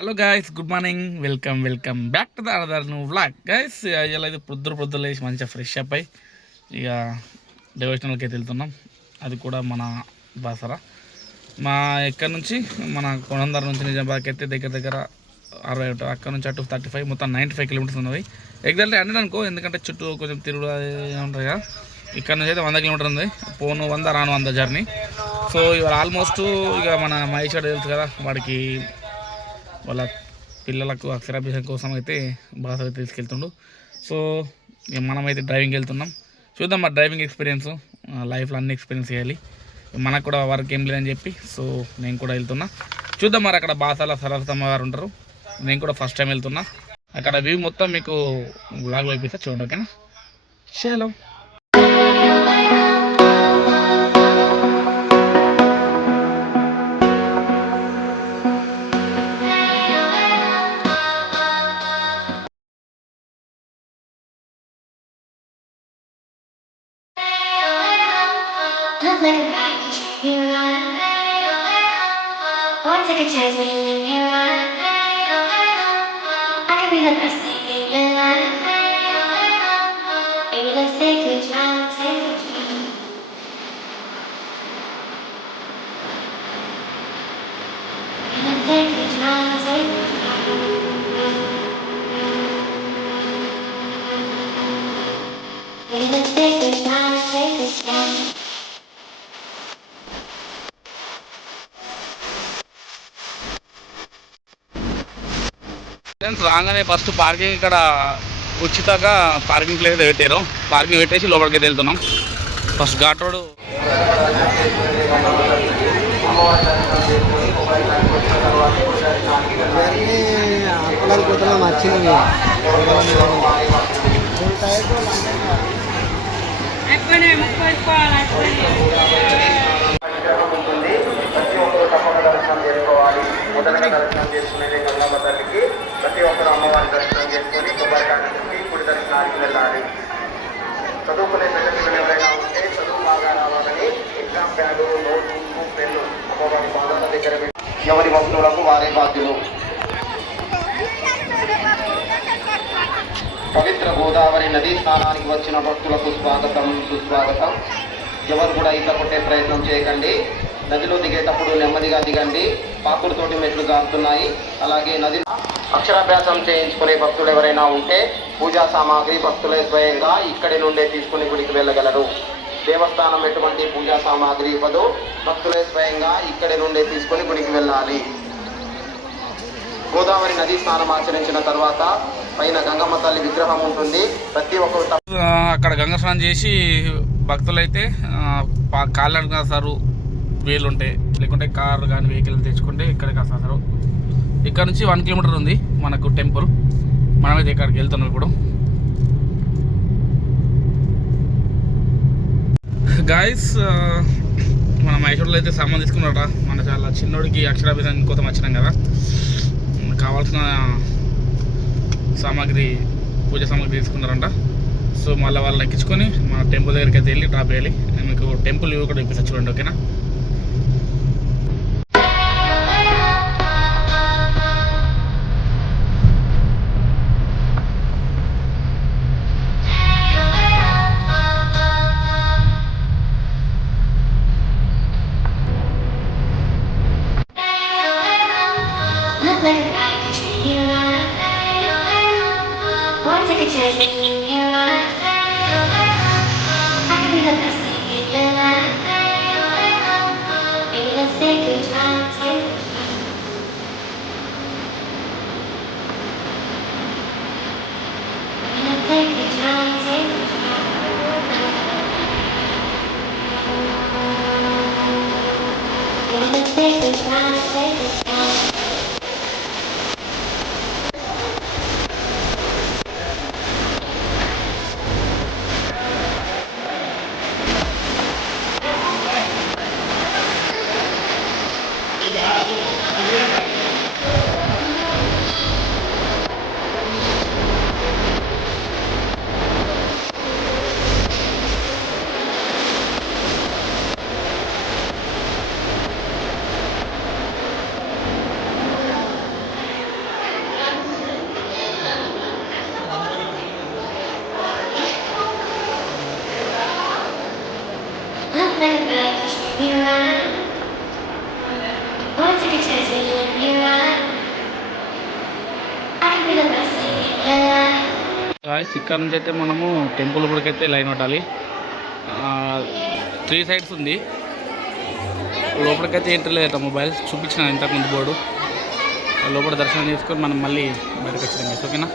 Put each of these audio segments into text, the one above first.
Hello guys, good morning. Welcome back to the other new vlog. Guys ఇలా అయితే పొద్దున లేచి మంచిగా ఫ్రెష్ అప్ అయ్యి ఇక డివోషనల్కి అయితే వెళ్తున్నాం. అది కూడా మన బాసరా మా ఎక్కడి నుంచి మన కొనందర నుంచి నిజామాబాద్కి అయితే దగ్గర 61, అక్కడ నుంచి అటు 35, మొత్తం 95 కిలోమీటర్స్ ఉన్నది. ఎగ్జాక్ట్లీ 100 అనుకో, ఎందుకంటే చుట్టూ కొంచెం తిరుగుడు ఉంటాయి కదా. ఇక్కడ నుంచి అయితే 100 కిలోమీటర్ ఉంది. పోను 100, రాను 100 జర్నీ. సో ఇవాళ ఆల్మోస్ట్ ఇక మన మహేశ్వర్ తెలుసు కదా, వాడికి వాళ్ళ పిల్లలకు అక్షరాభ్యాసం కోసం అయితే బాగా తీసుకెళ్తుండు. సో మనమైతే డ్రైవింగ్ వెళ్తున్నాం. చూద్దాం మా డ్రైవింగ్ ఎక్స్పీరియన్స్, లైఫ్లో అన్ని ఎక్స్పీరియన్స్ చేయాలి. మనకు కూడా వర్క్ ఏం లేదని చెప్పి సో నేను కూడా వెళ్తున్నా. చూద్దాం మరి అక్కడ బాసాల సరస్వతమ్మ గారు ఉంటారు. నేను కూడా ఫస్ట్ టైం వెళ్తున్నా. అక్కడ వ్యూ మొత్తం మీకు బ్లాగ్ వైపిస్తా చూడండి, ఓకేనా? చలో. Take a chance when you're in your life. I could be the best thing in your life. Baby, let's take a drive, take a drive. Let's take a drive, take a drive. Baby, let's take a drive, take a drive. రాగానే first parking ఇక్కడ ఉచితంగా parking place పెట్టారు. పార్కింగ్ పెట్టేసి లోపలికి వెళ్తున్నాం. ఫస్ట్ ఘాట్ రోడ్ ప్రతి ఒక్కరు తప్పక దర్శనం చేసుకోవాలి. మొదటగా దర్శనం చేసుకునేది గంగమ్మ తల్లికి. ప్రతి ఒక్కరు అమ్మవారి దర్శనం చేసుకొని కొబ్బరికాయ తిరిగి గుడి దర్శనానికి వెళ్ళాలి. చదువుకునే పిల్లలు ఎవరైనా ఉంటే చదువు బాగా రావాలని ఎగ్జామ్ ప్యాడు, నోట్బుక్, పెన్ను అమ్మవారి పాదాల దగ్గర ఎవరి వస్తువులకు వారే బాధ్యులు. పవిత్ర గోదావరి నదీ స్నానానికి వచ్చిన భక్తులకు స్వాగతం, సుస్వాగతం. ఎవరు కూడా ఈత కొట్టే ప్రయత్నం చేయకండి. నదిలో దిగేటప్పుడు నెమ్మదిగా దిగండి. పాకుడుతోటి మెట్లు జారుతున్నాయి. అలాగే నది అక్షరాభ్యాసం చేయించుకునే భక్తులు ఎవరైనా ఉంటే పూజా సామాగ్రి భక్తులే స్వయంగా ఇక్కడి నుండే తీసుకుని గుడికి వెళ్ళగలరు. దేవస్థానం ఎటువంటి పూజా సామాగ్రి ఇవ్వదు. భక్తులే స్వయంగా ఇక్కడి నుండే తీసుకుని గుడికి వెళ్ళాలి. గోదావరి నదీ స్నానం ఆచరించిన తర్వాత పైన గంగమ్మ తల్లి విగ్రహం ఉంటుంది. ప్రతి ఒక్కరు అక్కడ గంగ స్నానం చేసి భక్తులైతే కాళ్ళను కాస్తారు, వీలు ఉంటాయి. లేకుంటే కార్ కానీ వెహికల్ తెచ్చుకుంటే ఇక్కడికి వస్తారు. ఇక్కడ నుంచి 1 కిలోమీటర్ ఉంది మనకు టెంపుల్. మనమైతే ఇక్కడికి వెళ్తున్నాం ఇప్పుడు. గాయస్, మన మైసూర్లో అయితే సామాన్ తీసుకున్నారట. మన చాలా చిన్నోడికి అక్షరాభ్యాసం కోసం వచ్చినాం కదా, కావాల్సిన సామాగ్రి, పూజ సామాగ్రి తీసుకున్నారంట. సో మళ్ళీ వాళ్ళని ఎక్కించుకొని మన టెంపుల్ దగ్గరికి అయితే వెళ్ళి డ్రాప్ చేయాలి. మీకు టెంపుల్ వ్యూ కూడా చూపిస్తా చూడండి, ఓకేనా? Look like a guy who's in your life. Boy, take a chance when you're in your life. I could be the best thing in your life. Baby, let's take a drive, take a drive. Baby, let's take a drive, take a drive. Baby, let's take a drive, take a drive. ఇక్కడ నుంచి అయితే మనము టెంపుల్ గుడికి అయితే లైన్ పట్టాలి. 3 సైడ్స్ ఉంది. లోపలికైతే ఎంట్రీ లేదట. మొబైల్ చూపించిన ఇంతకుముందు బోర్డు. లోపల దర్శనం చేసుకొని మనం మళ్ళీ బయటకు వచ్చినాం. ఓకేనా?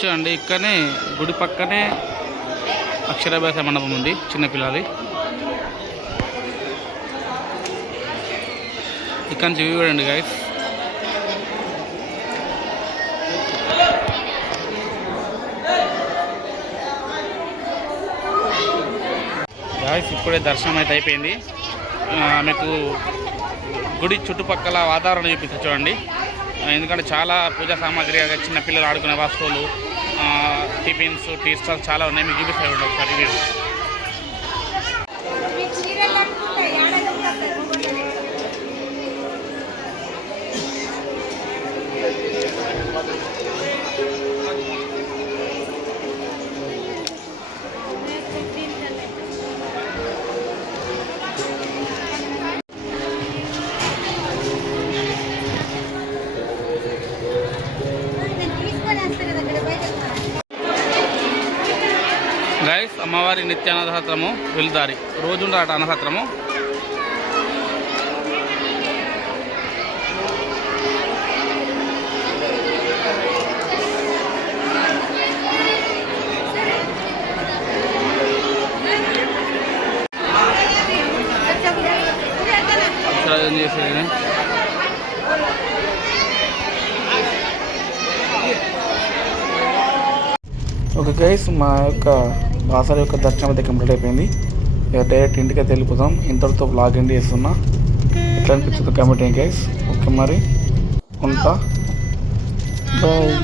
చూడండి, ఇక్కడనే గుడి పక్కనే అక్షరాభ్యాస మండపం ఉంది చిన్నపిల్లది. ఇక్కడ నుంచి వ్యూ చూడండి గైస్. ఇప్పుడే దర్శనం అయితే అయిపోయింది. మీకు గుడి చుట్టుపక్కల వాతావరణం చూపిస్తుంది చూడండి. ఎందుకంటే చాలా పూజా సామాగ్రి, చిన్నపిల్లలు ఆడుకునే వస్తువులు, టిఫిన్స్, టీ స్టాల్స్ చాలా ఉన్నాయి. మీకు చూపిస్తాయి ఒకసారి వీడియో. గైస్, అమ్మవారి నిత్య అన్నసత్రము వెలుదారి రోజుండట అన్నసత్రము. అక్షరాజం చేసేది. ఓకే గైస్, మా యొక్క బాసర యొక్క దర్శనం అయితే కంప్లీట్ అయిపోయింది. ఇక డైరెక్ట్ ఇంటికి అయితే వెళ్ళిపోతాం. ఇంతటితో బ్లాగ్ ఎండ్ చేస్తున్నా. ఎట్లా అనిపించింది కామెంట్ గైస్. ఓకే మరి ఉంటా, బాయ్.